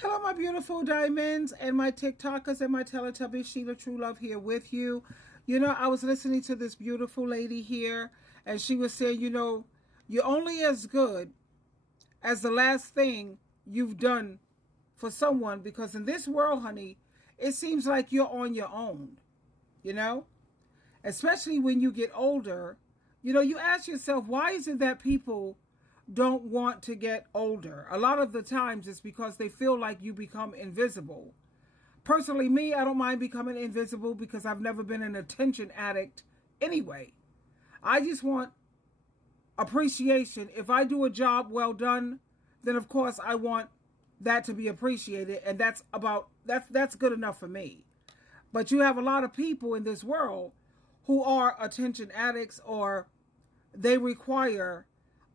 Hello, my beautiful diamonds and my TikTokers and my Teletubbies. SheilaTruelove here with you. You know, I was listening to this beautiful lady here, and she was saying, you're only as good as the last thing you've done for someone, because in this world, honey, it seems like you're on your own, you know? Especially when you get older, you ask yourself, why is it that people don't want to get older? A lot of the times it's because they feel like you become invisible. Personally, me, I don't mind becoming invisible because I've never been an attention addict anyway. I just want appreciation. If I do a job well done, then of course I want that to be appreciated, and that's good enough for me. But you have a lot of people in this world who are attention addicts, or they require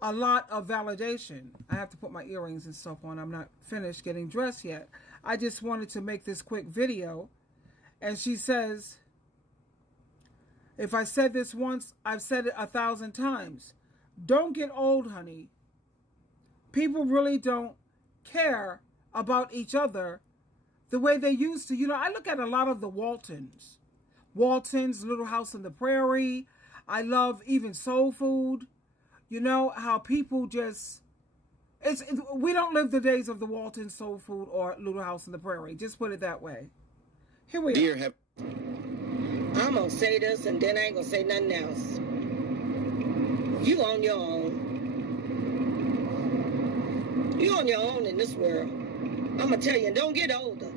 a lot of validation. I have to put my earrings and stuff on. I'm not finished getting dressed yet. I just wanted to make this quick video. And she says, if I said this once, I've said it 1,000 times. Don't get old, honey. People really don't care about each other the way they used to. I look at a lot of the Waltons, Little House on the Prairie. I love even Soul Food. How people we don't live the days of the Walton, Soul Food, or Little House on the Prairie. Just put it that way. Here we are. I'm going to say this and then I ain't going to say nothing else. You on your own. You on your own in this world. I'm going to tell you, don't get older.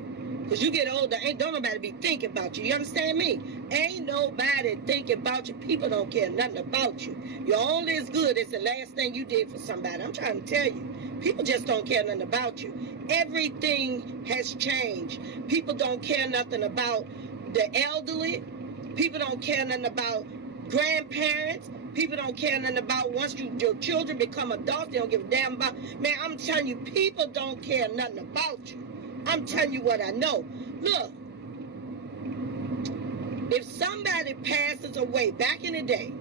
Because you get older, don't nobody be thinking about you. You understand me? Ain't nobody thinking about you. People don't care nothing about you. You're only as good as the last thing you did for somebody. I'm trying to tell you. People just don't care nothing about you. Everything has changed. People don't care nothing about the elderly. People don't care nothing about grandparents. People don't care nothing about once your children become adults. They don't give a damn about. Man, I'm telling you, people don't care nothing about you. I'm telling you what I know. Look, if somebody passes away, back in the day,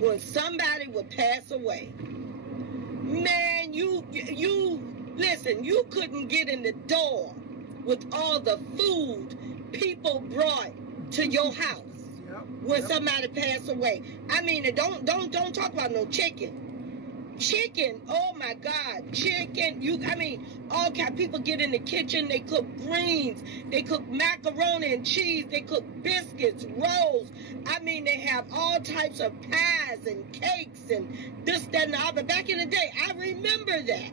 when somebody would pass away, man, listen, you couldn't get in the door with all the food people brought to your house when somebody passed away. I mean, don't talk about no chicken. Chicken, oh my God, chicken. All kind of people get in the kitchen, they cook greens, they cook macaroni and cheese, they cook biscuits, rolls. They have all types of pies and cakes and this, that, and the other. Back in the day, I remember that.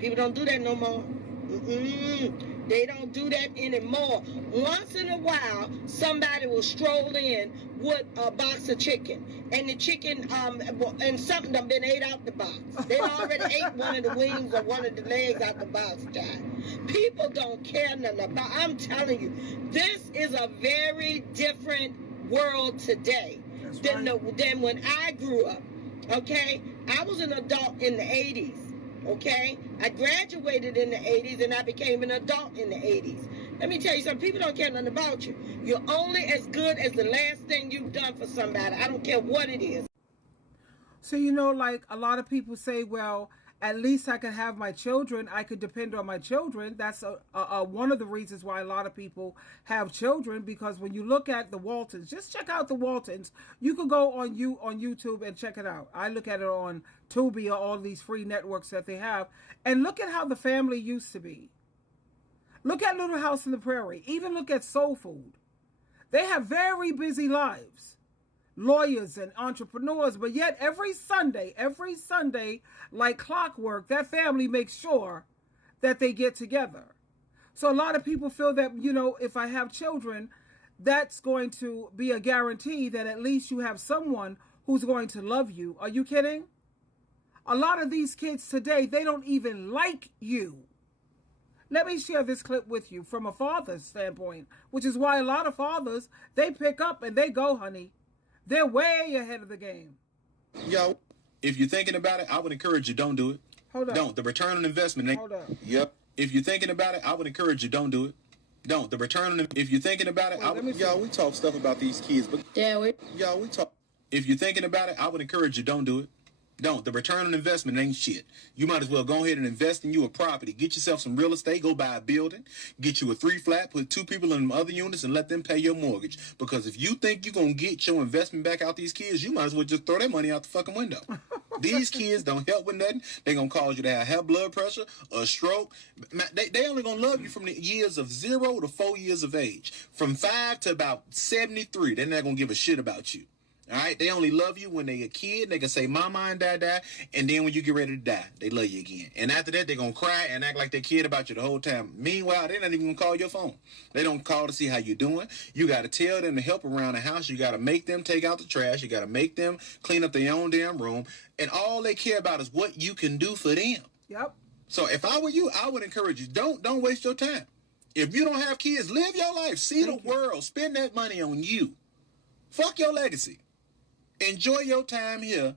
People don't do that no more. They don't do that anymore. Once in a while, somebody will stroll in with a box of chicken. And the chicken, and something done been ate out the box. They already ate one of the wings or one of the legs out the box, child. People don't care nothing about. I'm telling you, this is a very different world today than when I grew up. Okay? I was an adult in the 80s. Okay? I graduated in the 80s and I became an adult in the 80s. Let me tell you something. People don't care nothing about you. You're only as good as the last thing you've done for somebody. I don't care what it is. So, like a lot of people say, well, at least I could have my children. I could depend on my children. That's one of the reasons why a lot of people have children, because when you look at the Waltons, just check out the Waltons. You could go on YouTube and check it out. I look at it on Tubi or all these free networks that they have, and look at how the family used to be. Look at Little House on the Prairie. Even look at Soul Food. They have very busy lives. Lawyers and entrepreneurs, but yet every Sunday, like clockwork, that family makes sure that they get together. So a lot of people feel that, if I have children, that's going to be a guarantee that at least you have someone who's going to love you. Are you kidding? A lot of these kids today, they don't even like you. Let me share this clip with you from a father's standpoint, which is why a lot of fathers, they pick up and they go, honey. They're way ahead of the game. Yo, if you're thinking about it, I would encourage you, don't do it. Hold on. Don't. The return on investment. Hold on. Yep. If you're thinking about it, I would encourage you, don't do it. Don't. The return on if you're thinking about it, we talk stuff about these kids, but Yeah, we talk. If you're thinking about it, I would encourage you, don't do it. Don't. The return on investment ain't shit. You might as well go ahead and invest in you a property. Get yourself some real estate. Go buy a building. Get you a 3-flat. Put 2 people in them other units and let them pay your mortgage. Because if you think you're going to get your investment back out these kids, you might as well just throw that money out the fucking window. These kids don't help with nothing. They're going to cause you to have high blood pressure, a stroke. They only going to love you from the years of 0 to 4 years of age. From 5 to about 73, they're not going to give a shit about you. All right, they only love you when they're a kid. They can say mama and dad, and then when you get ready to die, they love you again. And after that, they're going to cry and act like they cared about you the whole time. Meanwhile, they're not even going to call your phone. They don't call to see how you're doing. You got to tell them to help around the house. You got to make them take out the trash. You got to make them clean up their own damn room. And all they care about is what you can do for them. Yep. So if I were you, I would encourage you, don't waste your time. If you don't have kids, live your life. See the world. Spend that money on you. Fuck your legacy. Enjoy your time here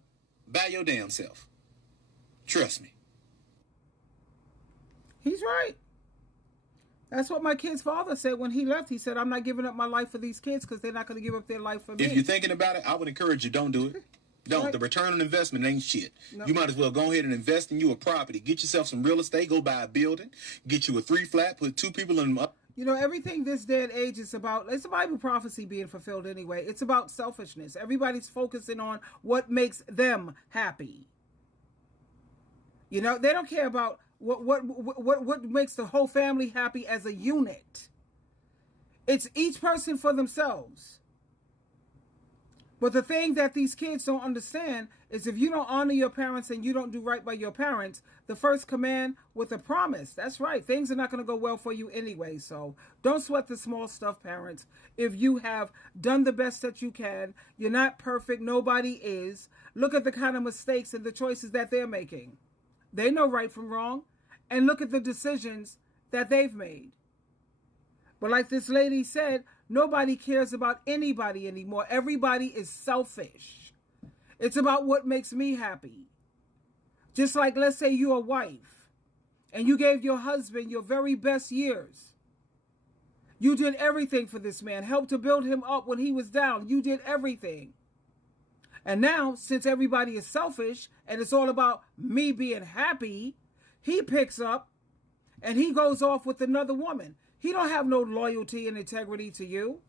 by your damn self. Trust me. He's right. That's what my kid's father said when he left. He said, I'm not giving up my life for these kids because they're not going to give up their life for me. If you're thinking about it, I would encourage you, don't do it. Don't. Right. The return on investment ain't shit. No. You might as well go ahead and invest in you a property. Get yourself some real estate. Go buy a building. Get you a 3-flat. Put 2 people in them up. You know, everything this day and age is about, it's a Bible prophecy being fulfilled anyway. It's about selfishness. Everybody's focusing on what makes them happy. You know, they don't care about what makes the whole family happy as a unit. It's each person for themselves. But the thing that these kids don't understand is if you don't honor your parents and you don't do right by your parents, the first command with a promise. That's right. Things are not going to go well for you anyway. So don't sweat the small stuff, parents. If you have done the best that you can, you're not perfect. Nobody is. Look at the kind of mistakes and the choices that they're making. They know right from wrong. And look at the decisions that they've made. But like this lady said, nobody cares about anybody anymore. Everybody is selfish. It's about what makes me happy. Just like, let's say you're a wife and you gave your husband your very best years. You did everything for this man, helped to build him up when he was down. You did everything. And now, since everybody is selfish and it's all about me being happy, he picks up and he goes off with another woman. He don't have no loyalty and integrity to you.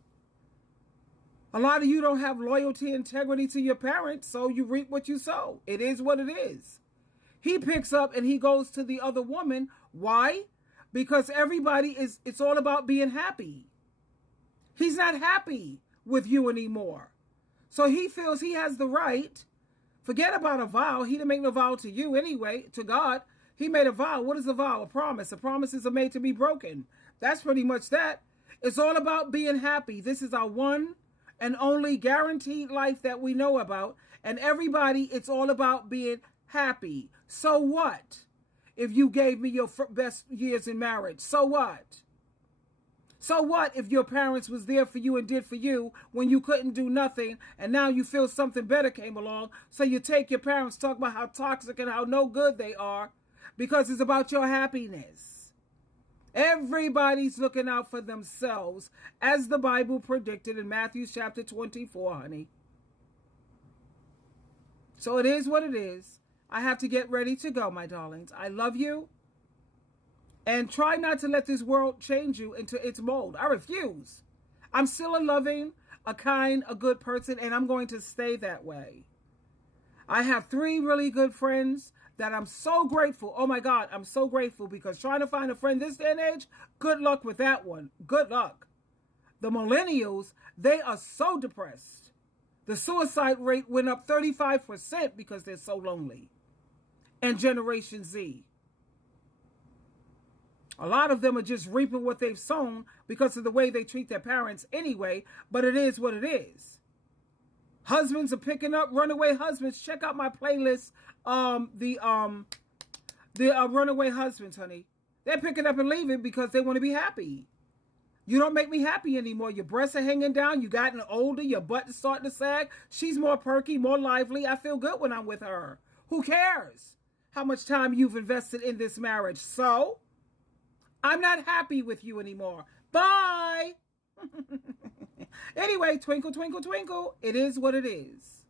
A lot of you don't have loyalty and integrity to your parents, so you reap what you sow. It is what it is. He picks up and he goes to the other woman. Why? Because it's all about being happy. He's not happy with you anymore. So he feels he has the right. Forget about a vow. He didn't make no vow to you anyway, to God. He made a vow. What is a vow? A promise. The promises are made to be broken. That's pretty much that. It's all about being happy. This is our one and only guaranteed life that we know about. And everybody, it's all about being happy. So what? If you gave me your best years in marriage, so what? So what if your parents was there for you and did for you when you couldn't do nothing, and now you feel something better came along, so you take your parents, talk about how toxic and how no good they are, because it's about your happiness. Everybody's looking out for themselves, as the Bible predicted in Matthew chapter 24, honey. So it is what it is. I have to get ready to go, my darlings. I love you. And try not to let this world change you into its mold. I refuse. I'm still a loving, a kind, a good person, and I'm going to stay that way. I have 3 really good friends that I'm so grateful. Oh my God, I'm so grateful, because trying to find a friend this day and age, good luck with that one. Good luck. The millennials, they are so depressed. The suicide rate went up 35% because they're so lonely. And Generation Z. A lot of them are just reaping what they've sown because of the way they treat their parents anyway, but it is what it is. Husbands are picking up runaway husbands. Check out my playlist, the runaway husbands, honey. They're picking up and leaving because they want to be happy. You don't make me happy anymore. Your breasts are hanging down. You gotten older. Your butt is starting to sag. She's more perky, more lively. I feel good when I'm with her. Who cares how much time you've invested in this marriage? So I'm not happy with you anymore. Bye. Anyway, twinkle, twinkle, twinkle. It is what it is.